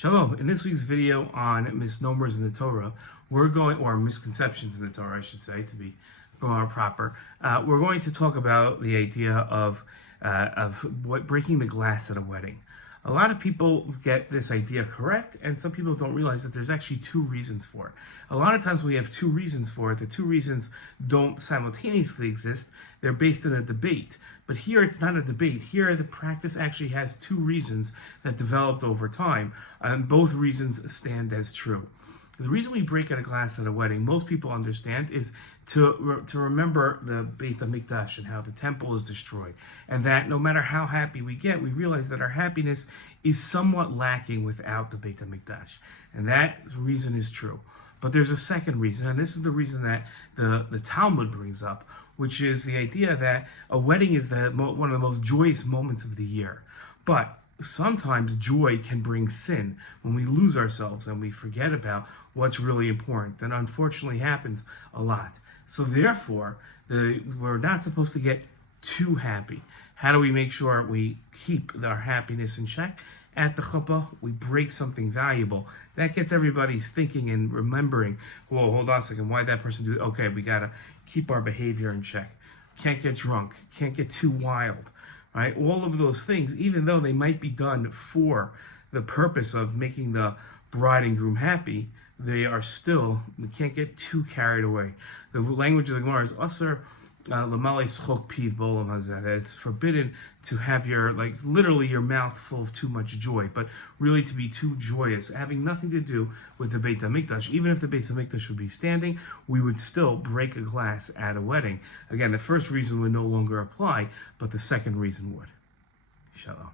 Shalom. In this week's video on misnomers in the Torah, or misconceptions in the Torah, I should say, to be more proper, we're going to talk about the idea of breaking the glass at a wedding. A lot of people get this idea correct, and some people don't realize that there's actually two reasons for it. A lot of times we have two reasons for it. The two reasons don't simultaneously exist. They're based in a debate. But here it's not a debate. Here the practice actually has two reasons that developed over time, and both reasons stand as true. The reason we break at a glass at a wedding, most people understand, is to remember the Beit HaMikdash and how the temple is destroyed. And that no matter how happy we get, we realize that our happiness is somewhat lacking without the Beit HaMikdash. And that reason is true. But there's a second reason, and this is the reason that the Talmud brings up, which is the idea that a wedding is one of the most joyous moments of the year. But sometimes joy can bring sin when we lose ourselves and we forget about what's really important. That unfortunately happens a lot. So therefore, we're not supposed to get too happy. How do we make sure we keep our happiness in check? At the chuppah, we break something valuable. That gets everybody's thinking and remembering, whoa, hold on a second, why'd that person do that? Okay, we gotta keep our behavior in check. Can't get drunk, can't get too wild. Right? All of those things, even though they might be done for the purpose of making the bride and groom happy, they are still, we can't get too carried away. The language of the Gemara is asar l'malei schok piv b'olam hazeh, that it's forbidden to have literally your mouth full of too much joy, but really to be too joyous, having nothing to do with the Beit HaMikdash. Even if the Beit HaMikdash would be standing, we would still break a glass at a wedding. Again, the first reason would no longer apply, but the second reason would. Shalom.